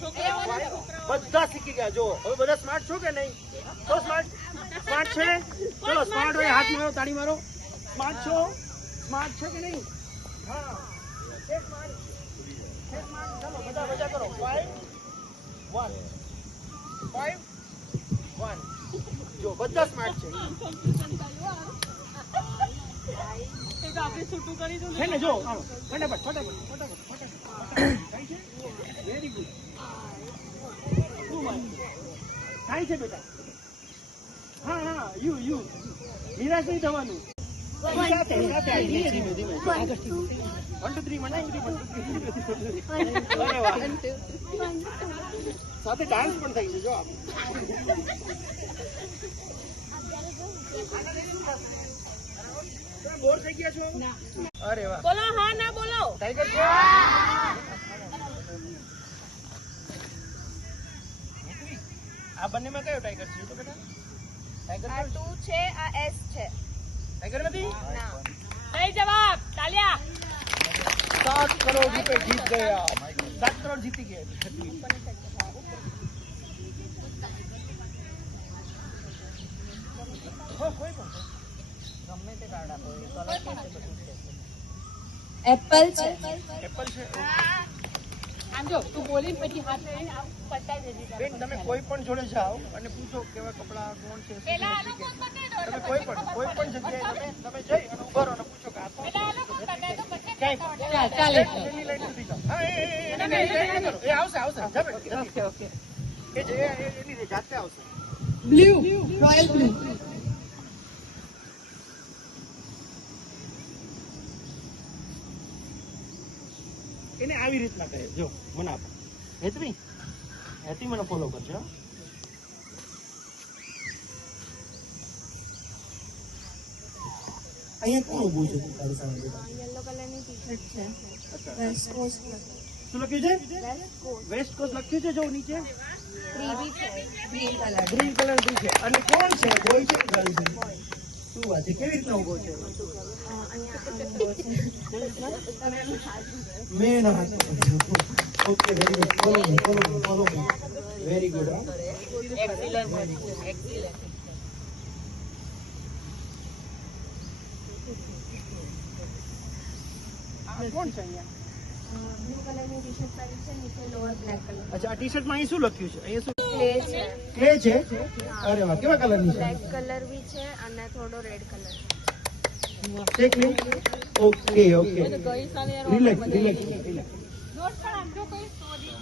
બધા શીખી ગયા જો હવે બધા સ્માર્ટ છો કે નહીં તો સ્માર્ટ છે ચલો સ્માર્ટ હોય હાથ મારો તાળી મારો સ્માર્ટ છે કે નહીં હા સ્માર્ટ ચલો બધા મજા કરો 5 1 જો બધા સ્માર્ટ છે છે ને જો ફટાફટ વેરી ગુડ થાય છે બેટા હા યુ નિરાશ નહીં થવાનું સાથે ડાન્સ પણ થઈ છે જો બોર થઈ ગયા છો અરે વાહ બોલો હા ના બોલો ટાઈગર છે આ બંનેમાં કયો ટાઈગર છે તો બેટા ટાઈગર આ 2 છે આ S છે ટાઈગર નથી ના સહી જવાબ તાલિયા 7 કરોડ રૂપિયા જીત ગયા 7 કરોડ જીતી ગયા કોઈ પણ ગમે તે કાર્ડ આપો એપલ છે આમ જો તું બોલીને પછી હાથ લઈને આમ પતાઈ દેજે બેન તમે કોઈ પણ જોડે જાઓ અને પૂછો કેવા કપડા કોણ છે તમે કોઈ પણ જગ્યાએ તમે જઈ અને ઉભા રહો અને પૂછો કે આ કોણ ચાલે એની લાઈન સુધી જાઓ હા એની લાઈન કરો એ આવશે ઓકે એ જે એની જાતે આવશે બ્લુ રોયલ બ્લુ એને આવી રીતના કહે જો મને આપો હેતવી મને ફોલો કરજો અહીંયા કોણ ઊભું છે તારી સામે યલો કલરની ટી-શર્ટ છે વેસ્ટ કોસ્ટ શું લખ્યું છે વેસ્ટ કોસ્ટ લખ્યું છે જો નીચે ગ્રીન છે ગ્રીન કલર છે અને કોણ છે બોય છે ગર્લ છે શું વાત છે કેવી રીતના ઊભો છે મેં ના okay very good follow me very good excellent કોણ છે અહીંયા બ્લુ કલરની ટી-શર્ટ પહેરી છે નીચે લોઅર બ્લેક કલર અચ્છા આ ટી-શર્ટમાં અહીં શું લખ્યું છે અહીંયા શું ક્લે છે ક્લે છે અરે વાહ કેવા કલરની છે બ્લેક કલર બી છે અને થોડો રેડ કલર ચેક મી ઓકે ગઈ સાલે રિલેક્સ નોટ પણ આમ જો કોઈ સોરી